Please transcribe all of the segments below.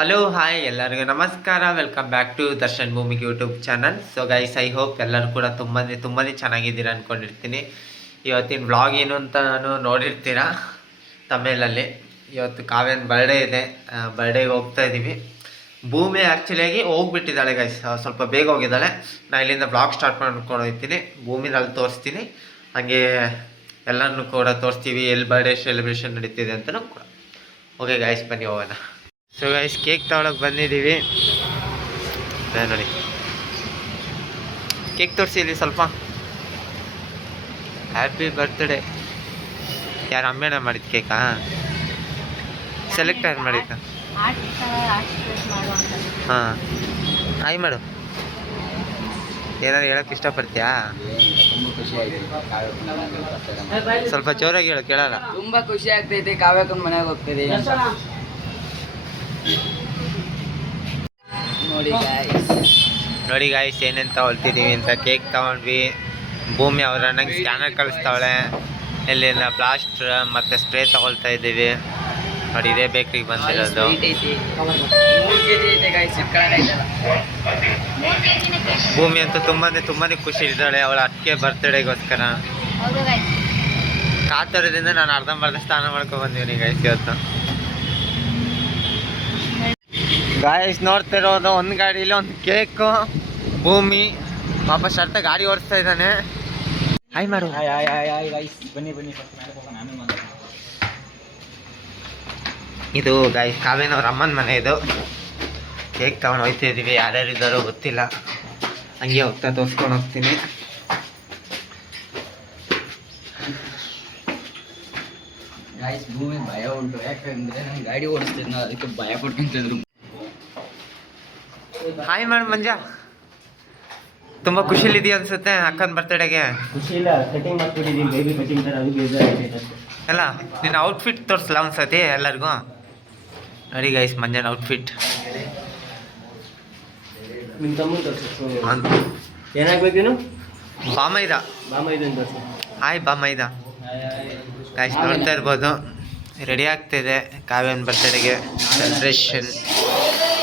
Hello hi ಎಲ್ಲರಿಗೂ ನಮಸ್ಕಾರ. Welcome back to Darshan ಭೂಮಿಗೆ YouTube channel. So guys, I hope ಎಲ್ಲರೂ ಕೂಡ ತುಂಬಾ ಚೆನ್ನಾಗಿದ್ದೀರಾ ಅಂದ್ಕೊಂಡಿರ್ತೀನಿ. ಇವತ್ತಿನ ವ್ಲಾಗ್ ಏನು ಅಂತ ನಾನು ನೋಡಿರ್ತೀರಾ ತಮಿಳಲ್ಲಿ. ಇವತ್ತು ಕಾವ್ಯನ ಬರ್ಡೇ ಇದೆ, ಬರ್ಡೇಗೆ ಹೋಗ್ತಾ ಇದ್ದೀವಿ. ಭೂಮಿ ಆ್ಯಕ್ಚುಲಿಯಾಗಿ ಹೋಗ್ಬಿಟ್ಟಿದ್ದಾಳೆ ಗೈಸ್, ಸ್ವಲ್ಪ ಬೇಗ ಹೋಗಿದ್ದಾಳೆ. ನಾನು ಇಲ್ಲಿಂದ ವ್ಲಾಗ್ ಸ್ಟಾರ್ಟ್ ಮಾಡ್ಕೊಂಡು ಹೋಗ್ತೀನಿ, ಭೂಮಿನಲ್ಲಿ ತೋರಿಸ್ತೀನಿ. ಹಾಗೆ ಎಲ್ಲರನ್ನೂ ಕೂಡ ತೋರಿಸ್ತೀವಿ, ಎಲ್ಲಿ ಬರ್ಡೇ ಸೆಲೆಬ್ರೇಷನ್ ನಡೀತಿದೆ ಅಂತಲೂ ಕೂಡ. ಓಕೆ ಗೈಸ್, ಬನ್ನಿ ಹೋಗೋಣ. ಸೊ ಗೈಸ್, ಕೇಕ್ ತಗೊಳಕ್ಕೆ ಬಂದಿದ್ದೀವಿ. ನೋಡಿ, ಕೇಕ್ ತೋರಿಸಿ ಇಲ್ಲಿ ಸ್ವಲ್ಪ. Happy birthday. ಯಾರು ಅಮ್ಮೇನ ಮಾಡಿದ್ದು ಕೇಕಾ? ಸೆಲೆಕ್ಟ್ ಯಾರು ಮಾಡಿದ್ದ? ಹಾಂ, ಆಯ್ ಮಾಡು. ಏನಾದ್ರು ಹೇಳೋಕ್ಕೆ ಇಷ್ಟಪಡ್ತೀಯಾ? ಸ್ವಲ್ಪ ಜೋರಾಗಿ ಹೇಳು, ಕೇಳಲ್ಲ. ತುಂಬ ಖುಷಿ ಆಗ್ತೈತೆ. ಕಾವ್ಯಕ್ಕನ ಮನೆಗೆ ಹೋಗ್ತಿದೆ. ನೋಡಿ ಗಾಯ್ಸ್, ಏನೇನು ತಗೊಳ್ತಿದ್ದೀವಿ ಅಂತ. ಕೇಕ್ ತಗೊಂಡ್ವಿ. ಭೂಮಿ ಅವ್ರ ಅಣ್ಣಂಗೆ ಸ್ಕ್ಯಾನರ್ ಕಳಿಸ್ತಾವಳೆ. ಇಲ್ಲಿಂದ ಪ್ಲಾಸ್ಟರ್ ಮತ್ತು ಸ್ಪ್ರೇ ತಗೊಳ್ತಾ ಇದ್ದೀವಿ. ನೋಡಿ, ಇದೇ ಬೇಕ್ರಿಗೆ ಬಂದಿರೋದು. ಭೂಮಿ ಅಂತೂ ತುಂಬಾ ಖುಷಿ ಇದ್ದಾಳೆ ಅವಳ ಅಕ್ಕೆ ಬರ್ತ್ಡೇಗೋಸ್ಕರ. ಕಾತರದಿಂದ ನಾನು ಅರ್ಧಂಬರ್ಧ ಸ್ನಾನ ಮಾಡ್ಕೊಂಡು ಬಂದೀನಿ ಗೈಸ್ ಇವತ್ತು. ಗಾಯ್ಸ್, ನೋಡ್ತಿರೋದು ಒಂದು ಗಾಡೀಲಿ ಒಂದು ಕೇಕು. ಭೂಮಿ ಪಾಪ ಶರ್ತ ಗಾಡಿ ಓಡಿಸ್ತಾ ಇದ್ದಾನೆ. ಹಾಯ್ ಮಾಡು. ಬನ್ನಿ. ಇದು ಗಾಯ್ಸ್ ಕಾವ್ಯನವ್ರ ಅಮ್ಮನ ಮನೆ. ಇದು ಕೇಕ್ ತಗೊಂಡು ಹೋಗ್ತಾ ಇದ್ದೀವಿ. ಯಾರ್ಯಾರು ಇದ್ದಾರೋ ಗೊತ್ತಿಲ್ಲ, ಹಂಗೆ ಹೋಗ್ತಾ ತೋರಿಸ್ಕೊಂಡು ಹೋಗ್ತೀನಿ. ಭೂಮಿ ಭಯ ಉಂಟು, ಯಾಕಂದ್ರೆ ನಾನು ಗಾಡಿ ಓಡಿಸ್ತೀನಿ, ಅದಕ್ಕೆ ಭಯ ಪಡ್ಕೊಂತಿದ್ರು. ಹಾಯ್ ಮಾಡು ಮಂಜ. ತುಂಬ ಖುಷಿಲಿದೆಯಾ ಅನ್ಸುತ್ತೆ ಅಕ್ಕನ ಬರ್ತಡೆಗೆ. ಖುಷಿ ಇಲ್ಲ, ಕಟಿಂಗ್ ಮಾಡ್ಬಿಟ್ಟಿದ್ದೀನಿ, ಬೇಬಿ ಕಟಿಂಗ್ ಥರ. ಅದು ಬೇಜಾರಾಗ್ತೈತೆ ಅಲ್ಲ. ನಿನ್ನ ಔಟ್ಫಿಟ್ ತೋರಿಸಲ್ಲ ಒಂದ್ಸತಿ ಎಲ್ಲರಿಗೂ. ನೋಡಿ ಗೈಸ್, ಮಂಜನ ಔಟ್ಫಿಟ್. ನಿಮ್ಮ ತಮ್ಮ ತೋರಿಸು. ಏನಾಗಬೇಕೇನು? ಬಾಮೈದ. ಬಾಮೈದನ್ ತೋರಿಸು. ಹಾಯ್ ಬಾಮೈದ. ಗೈಸ್, ನೋಡ್ತಾ ಇರ್ಬೋದು, ರೆಡಿ ಆಗ್ತಿದೆ ಕಾವ್ಯನ ಬರ್ತಡೆಗೆ ಸೆಲೆಬ್ರೇಷನ್.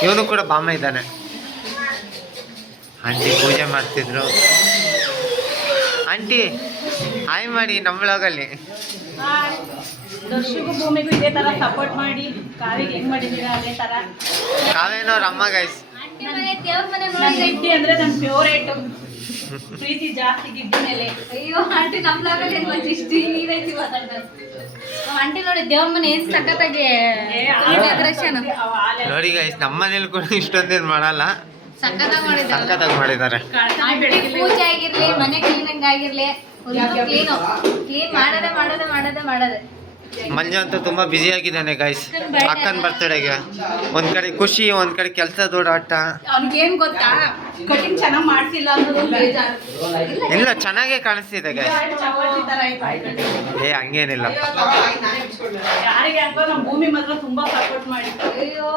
ಇವನು ಕೂಡ ಬಾಮ ಇದ್ದಾನೆ. ಆಂಟಿ ಪೂಜೆ ಮಾಡ್ತಿದ್ರು. ಆಂಟಿ ಹಾಯ್ ಮಾಡಿ ನಮ್ಮ ವ್ಲಾಗಲ್ಲಿ. ದರ್ಶಿಗೂ ಭೂಮಿಗೂ ಇದೇ ತರ ಸಪೋರ್ಟ್ ಮಾಡಿ ಕಾವಿಗೆ ಹೆಂಗ್ ಮಾಡಿದೀರಾ ಅದೇ ತರ. ಕಾವ್ಯನವ್ರ ಅಮ್ಮ ಗೈಸ್. ಗಿಡ್ಡಿ ಅಂದ್ರೆ ನನ್ನ ಫೇವರೇಟ್. ಪ್ರೀತಿ ಜಾಸ್ತಿ ಗಿಡ್ಡಿ ಮೇಲೆ. ಅಯ್ಯೋ ಆಂಟಿ ನಮ್ಮ ಲಾಗಲ್ಲಿ ಏನು ಇಷ್ಟು ಈಗೈತಿ ಮಾತಾಡ್ತಾರೆ. ಆಂಟಿ ನೋಡಿ, ದೇವ್ರ ಮನೆ ಏನ್ ಸಖತ್ತಾಗಿ ಡೆಕೋರೇಷನ್. ನೋಡಿ ಗೈಸ್, ನಮ್ಮ ಮನೇಲಿ ಕೂಡ ಇಷ್ಟೊಂದೇನು ಮಾಡಲ್ಲ, ಸಖತ್ತಾಗಿ ಮಾಡಿದ್ದಾರೆ. ಸಖತ್ತಾಗಿ ಮಾಡಿದ್ದಾರೆ. ಪೂಜೆ ಆಗಿರ್ಲಿ, ಮನೆ ಕ್ಲೀನಿಂಗ್ ಆಗಿರ್ಲಿ, ಕ್ಲೀನ್ ಮಾಡೋದೇ. ಮಂಜು ಅಂತೂ ತುಂಬಾ ಬ್ಯುಸಿ ಆಗಿದ್ದಾನೆ ಗೈಸ್ ಅಕ್ಕನ ಬರ್ತಡೆಗೆ. ಒಂದ್ ಕಡೆ ಖುಷಿ, ಒಂದ್ ಕಡೆ ಕೆಲಸದ ಓಡಾಟ. ಅವ್ನಿಗೇನ್ ಗೊತ್ತಾ, ಕಟಿಂಗ್ ಚೆನ್ನಾಗ್ ಮಾಡ್ಸಿಲ್ಲ ಅನ್ನೋದು ಬೇಜಾರು. ಇಲ್ಲ, ಚೆನ್ನಾಗೇ ಕಾಣಿಸ್ತಿದೆ ಗೈಸ್. ಚಪಾತಿ ತರ ಆಯ್ತು. ಹಂಗೇನಿಲ್ಲ. ಯಾರಿಗೆ ಹಾಕೋ ನಮ್ಮ ಭೂಮಿ ಮಾತ್ರ ತುಂಬಾ ಸಪೋರ್ಟ್ ಮಾಡಿತ್ತು. ಅಯ್ಯೋ,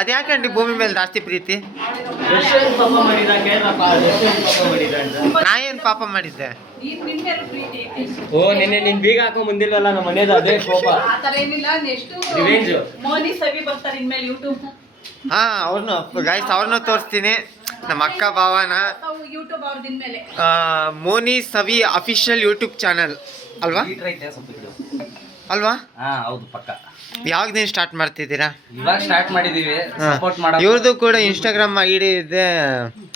ಅದ್ಯಾಕಂಡಿ ಭೂಮಿ ಮೇಲೆ ಜಾಸ್ತಿ ಪ್ರೀತಿ? ಎಷ್ಟೊಂದು ಪಾಪ ಮಾಡಿದ ಕೇಳಪ್ಪ, ಎಷ್ಟೊಂದು ಪಾಪ ಮಾಡಿದ ಅಂತ. ನಾ ಏನ್ ಪಾಪ ಮಾಡಿದ್ದೆ? ನಿನ್ಮೇಲೆ ಪ್ರೀತಿ ಐತಿ. ಓ, ನಿನ್ನೆ ನೀನ್ ಬೀಗ ಹಾಕೊಂಡ್ ಬಂದಿಲ್ವಲ್ಲ ನಮ್ಮ ಮನೇದು, ಅದೇ ಕೋಪ. ಆತರ ಏನಿಲ್ಲ. Next revenge. ಮೋನಿ ಸವಿ ಬರ್ತಾರೆ ಇನ್ಮೇಲೆ ಯೂಟ್ಯೂಬ್. ಹಾ, ಅವ್ರನ್ನು ಗೈಸ್ ಅವ್ರನ್ನೂ ತೋರಿಸ್ತೀನಿ. ನಮ್ಮ ಅಕ್ಕ ಭಾವನ ಯೂಟ್ಯೂಬ್ ಅವ್ರದ್ದು ಇನ್ಮೇಲೆ. ಮೋನಿ ಸವಿ ಅಫಿಷಿಯಲ್ ಯೂಟ್ಯೂಬ್ ಚಾನಲ್ ಅಲ್ವಾ? ಅಲ್ವಾ? ಹಾ, ಹೌದು, ಪಕ್ಕ. ಯಾವಾಗ ನೀವು ಸ್ಟಾರ್ಟ್ ಮಾಡ್ತಿದ್ದೀರಾ? ಇವಾಗ ಸ್ಟಾರ್ಟ್ ಮಾಡಿದೀವಿ. ಸಪೋರ್ಟ್ ಮಾಡೋ. ಇವ್ರದ್ದು ಕೂಡ ಇನ್ಸ್ಟಾಗ್ರಾಮ್ ಐಡಿ ಇದೆ.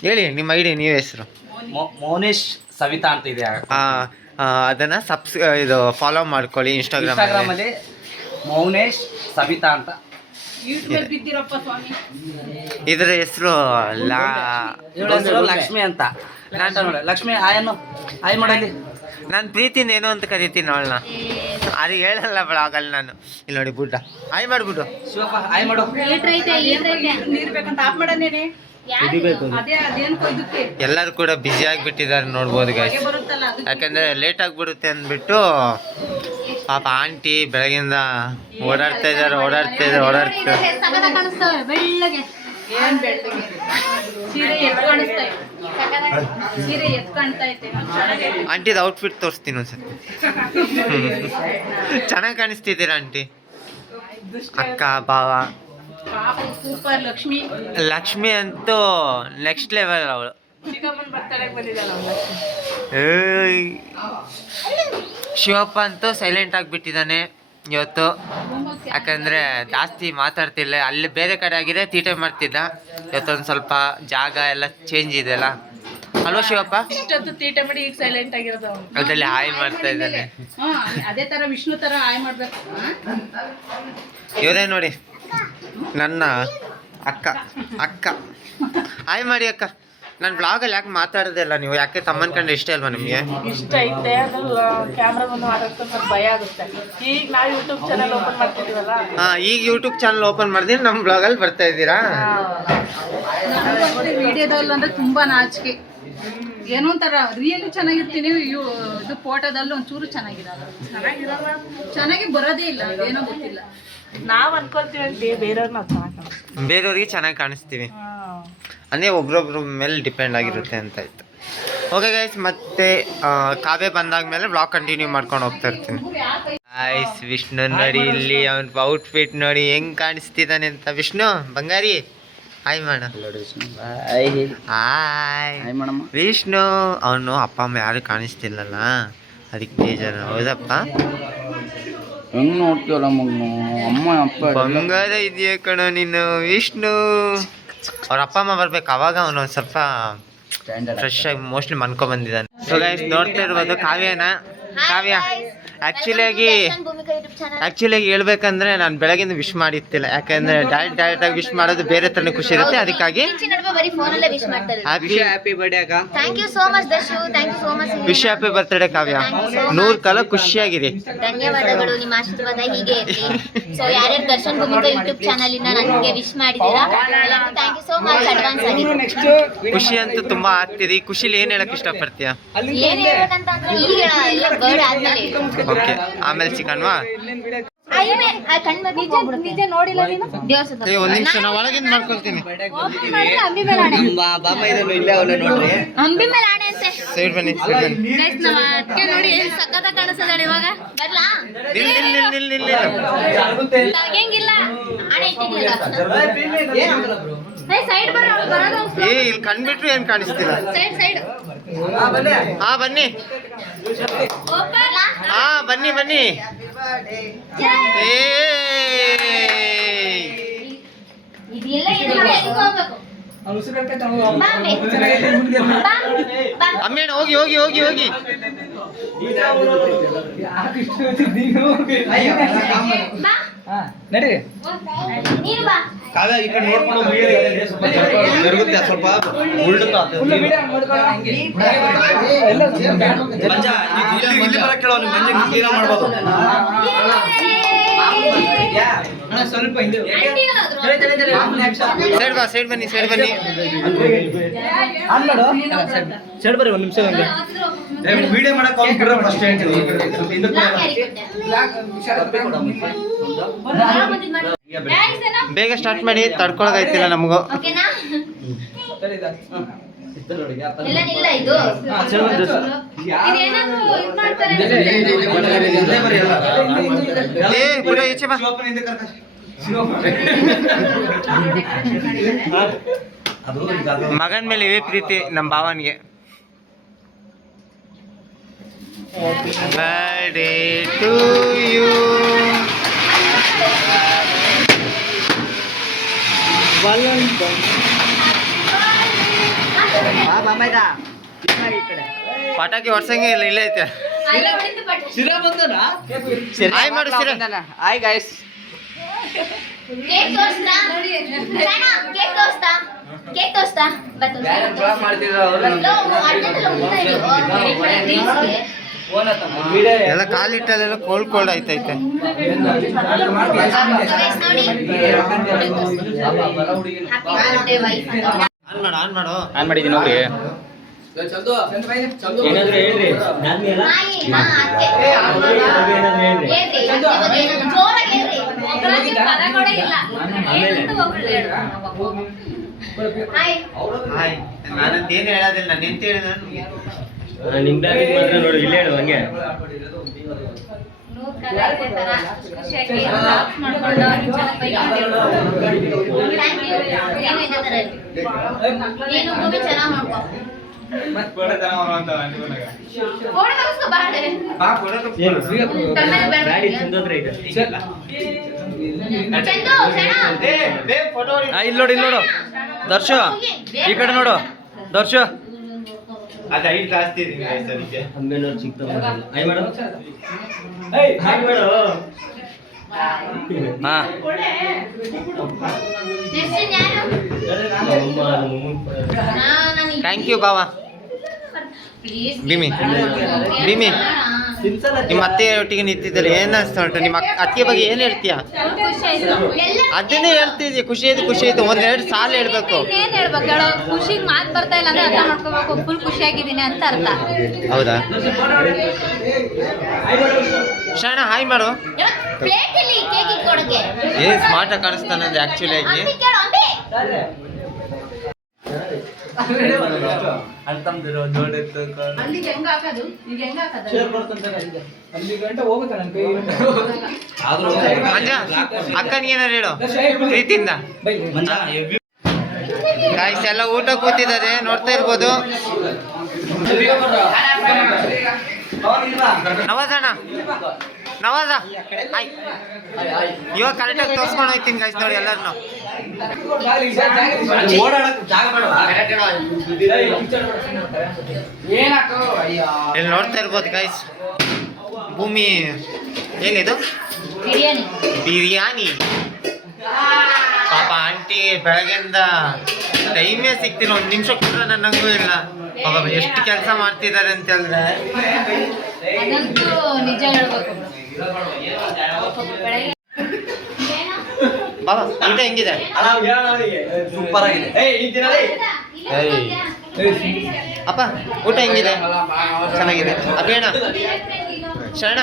ಹೇಳಿ ನಿಮ್ಮ ಐಡಿ, ನೀವು ಹೆಸರು. ಮೌನೇಶ್ ಸವಿತಾ ಅಂತ ಇದೆ. ಅದನ್ನ ಇದು ಫಾಲೋ ಮಾಡ್ಕೊಳ್ಳಿ ಇನ್ಸ್ಟಾಗ್ರಾಮ್ ಇನ್ಸ್ಟಾಗ್ರಾಮ್ ಅಲ್ಲಿ. ಮೌನೇಶ್ ಸವಿತಾ ಅಂತ. ಯೂಟ್ಯೂಬ್ ಬಿದ್ದಿರಪ್ಪ ಸ್ವಾಮಿ. ಇದರ ಹೆಸರು ಇವಳ ಹೆಸರು ಲಕ್ಷ್ಮಿ ಅಂತ. ಲಕ್ಷ್ಮಿ ಆಯ್ ಮಾಡಲಿ. ನಾನು ಪ್ರೀತಿನ ಏನು ಅಂತ ಕರಿತೀನಿ ಅವಳನ್ನ. ಅದು ಹೇಳಲ್ಲ ಬ್ಲಾಗಲ್ಲಿ ನಾನು. ಇಲ್ಲಿ ನೋಡಿ, ಬುಡ್ಡ ಆಯ್ ಮಾಡ್ಬಿಡು. ಶಿವಪ್ಪ ಆಯ್ ಮಾಡು. ನೀರ್ ಬೇಕಂತ ಆಫ್ ಮಾಡನೇನೆ. ಅದೇನ್ ಕೊಯ್ದಕ್ಕೆ ಎಲ್ಲರೂ ಕೂಡ ಬ್ಯುಸಿ ಆಗಿಬಿಟ್ಟಿದ್ದಾರೆ ನೋಡ್ಬೋದು ಗೈಸ್. ಬರುತ್ತಲ್ಲ ಅದು. ಯಾಕಂದ್ರೆ ಲೇಟ್ ಆಗಿಬಿಡುತ್ತೆ ಅಂದ್ಬಿಟ್ಟು ಪಾಪ ಆಂಟಿ ಬೆಳಗಿಂದ ಓಡಾಡ್ತಾ ಇದ್ದಾರೆ. ಸಖತ್ತಾಗಿ ಕಾಣಿಸ್ತವೆ ಬೆಳ್ಳಗೆ. ಏನ್ ಬೆಳ್ಳಿಗೆ ಸೀರೆ ಎತ್ ಕಾಣಿಸ್ತಾ ಇದೆ. ಸೀರೆ ಎತ್ ಕಾಣ್ತಾ ಐತೆ. ಆಂಟಿದ ಔಟ್ಫಿಟ್ ತೋರಿಸ್ತೀನಿ ಒಂದ್ಸತಿ. ಚೆನ್ನಾಗಿ ಕಾಣಿಸ್ತಿದ್ದೀರಾ ಆಂಟಿ. ಅಕ್ಕ ಭಾವ ಪಾಪ ಸೂಪರ್ ಲಕ್ಷ್ಮಿ. ಲಕ್ಷ್ಮಿ ಅಂತೂ ನೆಕ್ಸ್ಟ್ ಲೆವೆಲ್ ಅವಳು. ಚಿಕ್ಕಮ್ಮನ ಬರ್ತಡೇ ಬಂದಿದ್ದಾಳೆ ಅವ್ನು ಲಕ್ಷ್ಮಿ. ಏಯ್. ಶಿವಪ್ಪ ಅಂತೂ ಸೈಲೆಂಟ್ ಆಗಿಬಿಟ್ಟಿದ್ದಾನೆ ಇವತ್ತು, ಯಾಕಂದರೆ ಜಾಸ್ತಿ ಮಾತಾಡ್ತಿಲ್ಲ. ಅಲ್ಲಿ ಬೇರೆ ಕಡೆ ಆಗಿದೆ ತೀಟೆ ಮಾಡ್ತಿದ್ದ. ಇವತ್ತೊಂದು ಸ್ವಲ್ಪ ಜಾಗ ಎಲ್ಲ ಚೇಂಜ್ ಇದೆಯಲ್ಲ ಅಲ್ವಾ ಶಿವಪ್ಪ? ಇಷ್ಟೊತ್ತು ತೀಟೆ ಮಾಡಿ ಈಗ ಸೈಲೆಂಟ್ ಆಗಿರೋದು ಅವನು. ಅದರಲ್ಲಿ ಹಾಯ್ ಮಾಡ್ತಾ ಇದ್ದಾನೆ. ಅದೇ ತರ ವಿಷ್ಣು ತರ ಆಯ್ ಮಾಡ್ಬೇಕು. ಇವರೇ ನೋಡಿ ನನ್ನ ಅಕ್ಕ. ಹಾಯ್ ಮಾಡಿ ಅಕ್ಕ. ನನ್ನ ಬ್ಲಾಗಲ್ಲಿ ಯಾಕೆ ಮಾತಾಡೋದೇ ಇಲ್ಲ ನೀವು? ಯಾಕೆ ತಮ್ಮನ ಕಂಡ್ರೆ ಇಷ್ಟ ಅಲ್ವಾ ನಿಮಗೆ? ಇಷ್ಟ ಐತೆ, ಅದ್ರಲ್ಲಿ ಕ್ಯಾಮ್ರಾ ಬಂದು ಮಾತಾಡ್ಕೊಂಡು ಸ್ವಲ್ಪ ಭಯ ಆಗುತ್ತೆ. ಈಗ ನಾವು ಯೂಟ್ಯೂಬ್ ಚಾನಲ್ ಓಪನ್ ಮಾಡ್ತಿದ್ದೀವಲ್ಲ. ಈಗ ಯೂಟ್ಯೂಬ್ ಚಾನಲ್ ಓಪನ್ ಮಾಡಿದ್ರೆ ನಮ್ಮ ಬ್ಲಾಗಲ್ಲಿ ಬರ್ತಾ ಇದ್ದೀರಾ? ವಿಡಿಯೋದಲ್ಲಿ ಅಂದ್ರೆ ತುಂಬಾ ನಾಚಿಕೆ. ಏನೋ ಒಂಥರ ರಿಯಲಿ ಚೆನ್ನಾಗಿರ್ತೀನಿ, ಇದು ಫೋಟೋದಲ್ಲಿ ಒಂಚೂರು ಚೆನ್ನಾಗಿರಲ್ಲ. ಚೆನ್ನಾಗಿ ಬರೋದೇ ಇಲ್ಲ, ಏನೋ ಗೊತ್ತಿಲ್ಲ. ನಾವು ಅನ್ಕೊಳ್ತೀವಂತೆ ಬೇರೆಯವ್ರನ್ನ ಬೇರೆಯವ್ರಿಗೆ ಚೆನ್ನಾಗಿ ಕಾಣಿಸ್ತೀವಿ ಅಂದರೆ ಒಬ್ರೊಬ್ರ ಮೇಲೆ ಡಿಪೆಂಡ್ ಆಗಿರುತ್ತೆ ಅಂತ ಇತ್ತು. ಓಕೆ ಗೈಸ್, ಮತ್ತೆ ಕಾವ್ಯ ಬಂದಾದ್ಮೇಲೆ ಬ್ಲಾಗ್ ಕಂಟಿನ್ಯೂ ಮಾಡ್ಕೊಂಡು ಹೋಗ್ತಾ ಇರ್ತೀನಿ. ಗೈಸ್ ವಿಷ್ಣು ನೋಡಿ, ಇಲ್ಲಿ ಅವನ ಔಟ್ಫಿಟ್ ನೋಡಿ ಹೆಂಗ್ ಕಾಣಿಸ್ತಿದ್ದಾನೆ ಅಂತ. ವಿಷ್ಣು ಬಂಗಾರಿ ಹಾಯ್ ಮಾಡ. ಹಾಯ್ ವಿಷ್ಣು. ಅವನು ಅಪ್ಪ ಅಮ್ಮ ಯಾರು ಕಾಣಿಸ್ತಿಲ್ಲಲ್ಲ, ಅದಕ್ಕೆ ಬೇಜಾರು. ಹೌದಪ್ಪ? ಹೆಂಗ್ ನೋಡ್ತೀವಲ್ಲ ಅಮ್ಮ ಅಪ್ಪ ಬಂಗಾರ ಇದೆಯಾ ಕಣ ನೀನು ವಿಷ್ಣು. ಅವ್ರ ಅಪ್ಪ ಅಮ್ಮ ಬರ್ಬೇಕು, ಅವಾಗ ಅವನು ಒಂದು ಸ್ವಲ್ಪ ಫ್ರೆಶ್ ಆಗಿ ಮೋಸ್ಟ್ಲಿ ಮನ್ಕೊ ಬಂದಿದ್ದಾನೆ. ಸೊ ಗೈಸ್ ನೋಡ್ತಾ ಇರ್ಬೋದು ಕಾವ್ಯನ. ಕಾವ್ಯ ಆ್ಯಕ್ಚುಲಿ ಹೇಳ್ಬೇಕಂದ್ರೆ ನಾನು ಬೆಳಗಿಂದ ವಿಶ್ ಮಾಡಿರ್ತಿಲ್ಲ, ಯಾಕಂದ್ರೆ ಡೈರೆಕ್ಟ್ ಆಗಿ ವಿಶ್ ಮಾಡೋದು ಬೇರೆ ಥರನೇ ಖುಷಿ ಇರುತ್ತೆ. ಅದಕ್ಕಾಗಿ ಹ್ಯಾಪಿ ಬರ್ಡೇ ಅಕ್ಕ. Thank you so much Darshu, thank you so much. Wish happy birthday Kavya. 100 ಕಾಲ ಖುಷಿಯಾಗಿರಿ. ಧನ್ಯವಾದಗಳು, ನಿಮ್ಮ ಆಶೀರ್ವಾದ ಹೀಗೆ ಇರಲಿ. ಸೊ ಯಾರ್ಯಾರು ದರ್ಶನ್ ಭೂಮಿಕಾ ಯೂಟ್ಯೂಬ್ ಚಾನಲ್ ಇಂದ ನನಗೆ ವಿಶ್ ಮಾಡಿದ್ದೀರಾ, thank you so much advance ಆಗಿ. ಖುಷಿ ಅಂತೂ ತುಂಬಾ ಆಗ್ತಿದೆ. ಈ ಖುಷಿಲಿ ಏನ್ ಹೇಳಕ್ ಇಷ್ಟಪಡ್ತೀಯ? ಏನ್ ಹೇಳ್ಬೇಕಂತ ಅಂದ್ರೆ ಈಗ ಎಲ್ಲ ಬರ್ಡ್ ಆದ್ಮೇಲೆ ಓಕೆ, ಆಮೇಲೆ ಸಿಗೋಣವಾ? ನಿಜ ನೋಡಿಲ್ಲ ನೀನು ದೇವಸ್ಥಾನ. ಒಂದ್ ನಿಮಿಷ ನಾ ಒಳಗಿಂದ ಮಾಡ್ಕೊಳ್ತೀನಿ. ಅಂಬಿ ಮೇಲೆ ಆಣೆ ಅಂತೆ. ಸೈಡ್ ಬನ್ನಿ. Guys, ನಮ್ಮ ಅತ್ತೆ ನೋಡಿ ಏನ್ ಸಕ್ಕತ್ತ ಕಾಣಿಸ್ತದಾಳೆ ಇವಾಗ. ಬರ್ಲಾ? ತಗಂಗಿಲ್ಲ ಆಣೆ ಇಟ್ಟಿದ್ಯಲ್ಲ. ಸೈಡ್ ಬರೋದು. ಇಲ್ಲಿ ಕಂಡ್ಬಿಟ್ರು ಏನ್ ಕಾಣಿಸ್ತಿಲ್ಲ. ಸೈಡ್ ಹಾ ಬನ್ನಿ. ಹಾ ಬನ್ನಿ. ಇದೆಲ್ಲ ಹೋಗ್ಬೇಕು. ಅಮ್ಮೇಣ ಹೋಗಿ. ನೀನು ಬಾ. ಕಾವ್ಯ ಈ ಕಡೆ ನೋಡ್ಕೊಂಡು ಜరుగుತ್ತೆ ಸ್ವಲ್ಪ ಉಲ್ಟುತ್ತಾ ಇಲ್ಲಿ ಬರ ಕೇಳೋ ನಿಮ್ಮ ಮಂಜೆ ಕ್ಲೀನ್ ಮಾಡ್ಬೋದು. ಸ್ವಲ್ಪ ಸೈಡ್ ಬನ್ನಿ. ಸೈಡ್ ಬರ್ರಿ ಒಂದು ನಿಮಿಷ. ವಿಡಿಯೋ ಮಾಡಕ್ ಫಸ್ಟ್ ಬೇಗ ಸ್ಟಾರ್ಟ್ ಮಾಡಿ, ತಡ್ಕೊಳಕೈತಿಲ್ಲ ನಮಗೂ. ಇಲ್ಲ ಇದು ಇದೇನಾದ್ರೂ ಇದು ಮಾಡ್ತಾರೆ. ಈಚೆ ಬಾ. ಮಗನ್ ಮೇಲೆ ಇವೇ ಪ್ರೀತಿ ನಮ್ಮ ಭಾವನ್ಗೆ. Birthday to you. ಪಟಾಕಿ ಹೊಡ್ಸಂಗೆ ಇಲ್ಲ, ಇಲ್ಲೇ ಐತೆ. ಹಾಯ್ ಮಾಡು ಸಿರ. Hi guys. ಕೇಕ್ ತೋರಿಸ್ತಾ? ಕೇಕ್ ತೋರಿಸ್ತಾ? ಎಲ್ಲ ಕಾಲಿಟ್ಟಲ್ಲೆಲ್ಲ ಕೋಲ್ಡ್ ಆಯ್ತೈತೆ. ಆನ್ ಮಾಡು. ಆನ್ ಮಾಡಿದ್ದೀನಿ ನೋಡ್ರಿ. ಏನಾದ್ರು ಹೇಳ್ರಿ. ನಾನಂತ ಏನು ಹೇಳೋದಿಲ್ಲ, ನಾನು ಎಂತ ಹೇಳಿದ ನಿಮ್ ಬ್ಯಾಗ್ ಮಾತ್ರ ನೋಡಿ, ಇಲ್ಲೇ ಹೇಳು ಹಂಗೆ. ಸ್ಮೂತ್ ಕಲರ್ ತರ ಖುಷಿಯಾಗಿ ಲಾಕ್ಸ್ ಮಾಡ್ಕೊಂಡು ಚೆನ್ನಾಗಿ ಬೈಕ್ ಥ್ಯಾಂಕ್ ಯು ಏನು ಇದೆ ತರ ನೀನು ಮೂವಿ ಚೆನ್ನಾಗಿ ಮಾಡ್ಕೊ ಫೋಟೋ ತಗಸ್ಕೊ ಬಾಳೆ ಚಂದು ಇಲ್ಲಿ ನೋಡು ದರ್ಶ ಈ ಕಡೆ ನೋಡು ದರ್ಶ ಅದು ಹೈಟ್ ಜಾಸ್ತಿ ಇದೆ guys ಅದಕ್ಕೆ. ಹಾ ನೆಕ್ಸ್ಟ್ ಯಾರು ಥ್ಯಾಂಕ್ ಯು ಬಾವ. ಪ್ಲೀಸ್ ಬಿಮಿ ಬಿಮಿ ನಿಮ್ಮ ಅತ್ತೆ ಒಟ್ಟಿಗೆ ನಿಂತಿದ್ದಾರೆ ಏನ್ ಅನ್ಸ್ತು? ನಿಮ್ಮ ಅತ್ತೆ ಬಗ್ಗೆ ಏನ್ ಹೇಳ್ತೀಯಾ? ಖುಷಿ ಆಯ್ತು ಎಲ್ಲ ಅದನ್ನೇ ಹೇಳ್ತಿದ್ಯಾ, ಖುಷಿ ಆಯ್ತು ಒಂದೆರಡು ಸಾಲ ಹೇಳ್ಬೇಕು. ಏನ್ ಹೇಳ್ಬೇಕು ಹೇಳೋ ಖುಷಿಗೆ ಮಾತು ಬರ್ತಾ ಇಲ್ಲ ಅಂದ್ರೆ ಅರ್ಥ ಮಾಡ್ಕೋಬೇಕು ಫುಲ್ ಖುಷಿಯಾಗಿದ್ದೀನಿ ಅಂತ ಅರ್ಥ ಹೌದಾ? ಶರಣ ಹಾಯ್ ಮಾಡು. ಪ್ಲೇಟ್ ಅಲ್ಲಿ ಕೇಕ್ ಇಟ್ಕೊಡಕ್ಕೆ ಏನ್ ಸ್ಮಾರ್ಟ್ ಆಗಿ ಕಾಣಿಸ್ತಾನಂದ್ರೆ ಆಕ್ಚುಲಿ ಆಗಿ. ಅಂಬಿ ಕೇಳು ಅಂಬಿ ಅಲ್ಲಿಗೆ ಹೆಂಗ್ ಹಾಕೋದು ಈಗ ಹೆಂಗ್ ಹಾಕೋದು ಮಂಜ ಅಕ್ಕನಿಗೆ ಏನಾರು ಹೇಳು ಪ್ರೀತಿಯಿಂದ. ಗಾಯ್ಸ್ ಎಲ್ಲ ಊಟ ಕೂತಿದ್ದಾರೆ ನೋಡ್ತಾ ಇರ್ಬೋದು. ನವಾಜಣ್ಣ ನವಾಜ ಹಾಯ್. ಇವಾಗ ಕರೆಕ್ಟಾಗಿ ತೋರ್ಸ್ಕೊಂಡು ಹೋಗ್ತೀನಿ ಗಾಯ್ಸ್ ನೋಡಿ ಎಲ್ಲರನ್ನು. ಇಲ್ಲಿ ನೋಡ್ತಾ ಇರ್ಬೋದು ಗಾಯ್ಸ್. ಭೂಮಿ ಏನಿದು ಬಿರಿಯಾನಿ ಬಿರಿಯಾನಿ. ಪಾಪ ಆಂಟಿ ಬೆಳಗ್ಗೆಯಿಂದ ಟೈಮೇ ಸಿಗ್ತಿಲ್ಲ, ಒಂದು ನಿಮಿಷ ಕೂಡ ನನಗೂ ಇಲ್ಲ. ಪಾಪ ಎಷ್ಟು ಕೆಲಸ ಮಾಡ್ತಿದ್ದಾರೆ ಅಂತ ಹೇಳಿದ್ರೆ ಅದಂತೂ ನಿಜ ಹೇಳ್ಬೇಕು ಬೆಳಗ್ಗೆ ಬಾಬಾ ಊಟ ಹೆಂಗಿದೆ? ಸೂಪರ್ ಆಗಿದೆ. ಅಪ್ಪ ಊಟ ಹೆಂಗಿದೆ? ಚೆನ್ನಾಗಿದೆ. ಅಬೇಣ ಶರಣ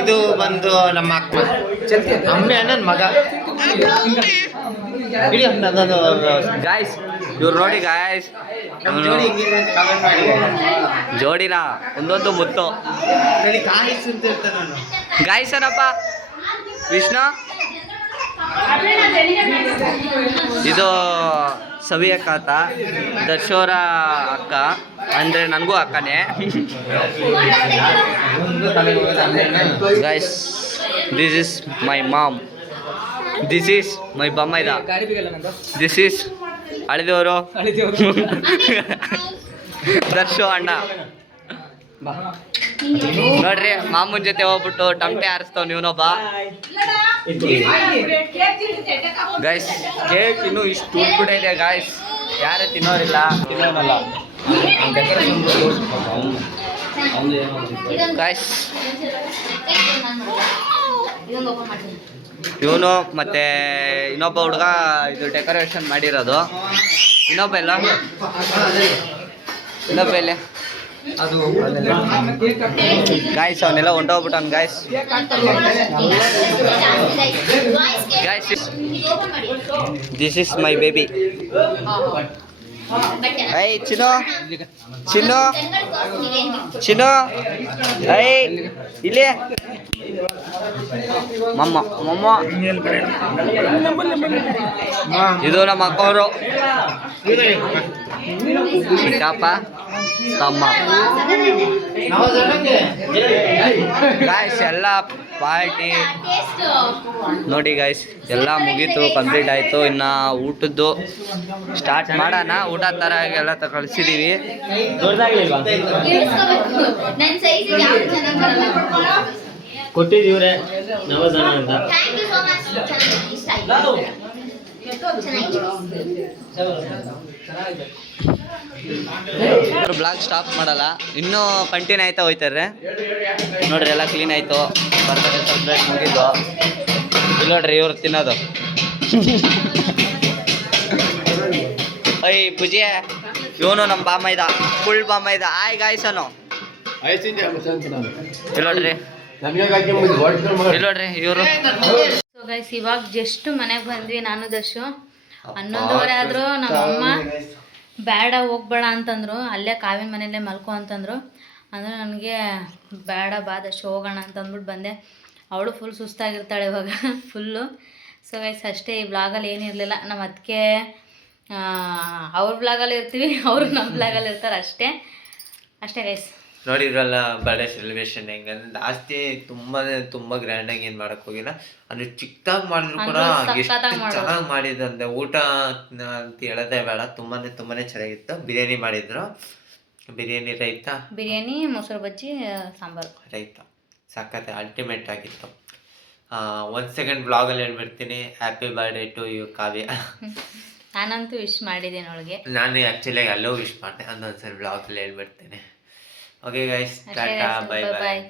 ಇದು ಬಂದು ನಮ್ಮ ಅಕ್ಕ ಅಮ್ಮೆ ಅಣ್ಣನ ಮಗ. ಇಡೀ ಗಾಯ್ಸ್ ಇವ್ರು ನೋಡಿ ಗಾಯ್ಸ್ ಜೋಡಿ ಹೆಂಗಿದೆ ಅಂತ ಕಾಮೆಂಟ್ ಮಾಡಿ. ಜೋಡಿನ ಒಂದೊಂದು ಮುತ್ತು ಹೇಳಿ ಕಾಯಿಸ್ ಅಂತ ಇರ್ತಾರೆ ನಾನು. ಗಾಯ್ಸ್ ಏನಪ್ಪ ವಿಷ್ಣು ಇದು ಸವಿ ಅಕ್ಕ ಅಂತ ದರ್ಶೋರ ಅಕ್ಕ ಅಂದರೆ ನನಗೂ ಅಕ್ಕನೇ. Guys this is my mom, this is my ಬಮ್ಮೈದ, ದಿಸ್ ಈಸ್ ಹಳಿದೇವರು ದರ್ಶು ಅಣ್ಣ. ನೋಡ್ರಿ ಮಾಮೂನ್ ಜೊತೆ ಹೋಗ್ಬಿಟ್ಟು ಟಮಟೆ ಹಾರಿಸ್ತಾವ್ ನೀವನೊಬ್ಬ. ಗೈಸ್ ಕೇಕ್ ಇನ್ನು ಇಷ್ಟು ಉಳ್ಬಿಡ ಇದೆ ಗಾಯ್ಸ್, ಯಾರೇ ತಿನ್ನೋರಿಲ್ಲ ತಿನ್ನೋನಲ್ಲ ಗಾಯ್ಸ್. ಇದೊಂದು ಓಪನ್ ಮಾಡ್ತೀನಿ. ಇವನು ಮತ್ತೆ ಇನ್ನೊಬ್ಬ ಹುಡುಗ ಇದು ಡೆಕೋರೇಷನ್ ಮಾಡಿರೋದು. ಇನ್ನೊಬ್ಬ ಇಲ್ಲ ಅದು ಗಾಯ್ಸ್ ಅವನ್ನೆಲ್ಲ ಹೊಂಟೋಗ್ಬಿಟ್ಟನ್ guys. Guys this is my baby. ಐ ಚಿನ್ನು ಚಿನ್ನು ಚಿನ್ನು ಐ ಇಲ್ಲಿ ಮಮ್ಮ ಮಮ್ಮ. ಇದು ನಮ್ಮ ಅಕ್ಕವರು ಚಿಕ್ಕಪ್ಪ ತಮ್ಮ. ಗಾಯ್ಸ್ ಎಲ್ಲ ಪಾರ್ಟಿ ನೋಡಿ ಗಾಯ್ಸ್ ಎಲ್ಲ ಮುಗೀತು, ಕಂಪ್ಲೀಟ್ ಆಯಿತು. ಇನ್ನು ಊಟದ್ದು ಸ್ಟಾರ್ಟ್ ಮಾಡೋಣ. ಊಟ ಥರ ಎಲ್ಲ ಕಳಿಸಿದ್ದೀವಿ. ನನ್ನ ಸೈಜಿಗೆ ಯಾವ್ದು ಚೆನ್ನಾಗಿ ಬರಲ್ಲ ಕೊಟ್ಟಿದ್ದೀವ್ರೆ ನವಜನ ಅಂತ. Thank you so much. ಚೆನ್ನಾಗಿ ಇಷ್ಟ ಆಯ್ತು. ಬ್ಲಾಗ್ ಸ್ಟಾಪ್ ಮಾಡಲ್ಲ, ಇನ್ನೂ ಕಂಟಿನ್ಯೂ ಆಯ್ತಾ ಹೋಯ್ತಾರೆ. ನೋಡ್ರಿ ಎಲ್ಲ ಕ್ಲೀನ್ ಆಯಿತು, ಬರ್ತಾರೆ ಸೆಲೆಬ್ರೇಟ್ ಮುಗಿದ್ದು. ಇಲ್ಲಿ ನೋಡ್ರಿ ಇವ್ರು ತಿನ್ನೋದು. ಅಯ್ಯ ಪೂಜೆ ಇವನು ನಮ್ಮ ಬಾಮೈದ, ಫುಲ್ ಬಾಮೈದ. ಆಯ್ ಗಾಯ್ಸನು ಇಲ್ಲಿ ನೋಡ್ರಿ, ಇಲ್ಲಿ ನೋಡ್ರಿ ಇವರು. ಸೊ ಗೈಸ್ ಇವಾಗ ಜಸ್ಟ್ ಮನೆಗೆ ಬಂದ್ವಿ ನಾನು ದರ್ಶು. 11:30 ಆದರೂ ನಮ್ಮಮ್ಮ ಬೇಡ ಹೋಗ್ಬೇಡ ಅಂತಂದರು, ಅಲ್ಲೇ ಕಾವಿನ ಮನೆಯಲ್ಲೇ ಮಲ್ಕೊ ಅಂತಂದರು. ಅಂದರೆ ನನಗೆ ಬೇಡ ಬಾದಷ್ಟು ಹೋಗೋಣ ಅಂತ ಅಂದ್ಬಿಟ್ಟು ಬಂದೆ. ಅವಳು ಫುಲ್ ಸುಸ್ತಾಗಿರ್ತಾಳೆ ಇವಾಗ ಫುಲ್ಲು. ಸೊ ಗೈಸ್ ಅಷ್ಟೇ, ಈ ಬ್ಲಾಗಲ್ಲಿ ಏನಿರಲಿಲ್ಲ. ನಮ್ಮ ಅದಕ್ಕೆ ಅವ್ರ ಬ್ಲಾಗಲ್ಲಿ ಇರ್ತೀವಿ, ಅವರು ನಮ್ಮ ಬ್ಲಾಗಲ್ಲಿ ಇರ್ತಾರೆ, ಅಷ್ಟೇ ಗೈಸ್. ನೋಡಿದ್ರಲ್ಲ ಬರ್ಡೇ ಸೆಲೆಬ್ರೇಷನ್ ಹೆಂಗಂದ್ರೆ ಜಾಸ್ತಿ ತುಂಬ ಗ್ರ್ಯಾಂಡಾಗಿ ಏನು ಮಾಡೋಕ್ಕೆ ಹೋಗಿಲ್ಲ. ಅಂದರೆ ಚಿಕ್ಕದಾಗಿ ಮಾಡಿದ್ರು ಕೂಡ ಎಷ್ಟು ಚೆನ್ನಾಗಿ ಮಾಡಿದಂತೆ. ಊಟ ಅಂತ ಹೇಳೋದೇ ಬೇಡ, ತುಂಬಾ ಚೆನ್ನಾಗಿತ್ತು. ಬಿರಿಯಾನಿ ಮಾಡಿದ್ರು, ಬಿರಿಯಾನಿ ಮೊಸರು ಬಜ್ಜಿ ಸಾಂಬಾರು ಸಖತ್ ಅಲ್ಟಿಮೇಟ್ ಆಗಿತ್ತು. 1 ಸೆಕೆಂಡ್ ಬ್ಲಾಗಲ್ಲಿ ಹೇಳ್ಬಿಡ್ತೀನಿ, ಹ್ಯಾಪಿ ಬರ್ಡೇ ಟು ಯು ಕಾವ್ಯ. ನಾನಂತೂ ವಿಶ್ ಮಾಡಿದ್ದೀನಿ ಅವಳಿಗೆ. ನಾನು ಆ್ಯಕ್ಚುಲಿ ಅಲ್ಲೂ ವಿಶ್ ಮಾಡಿದೆ, ಅದೊಂದ್ಸರಿ ಬ್ಲಾಗಲ್ಲಿ ಹೇಳ್ಬಿಡ್ತೀನಿ. ಓಕೆ ಗೈಸ್, ಟಾಟಾ, ಬೈ ಬಾಯ್.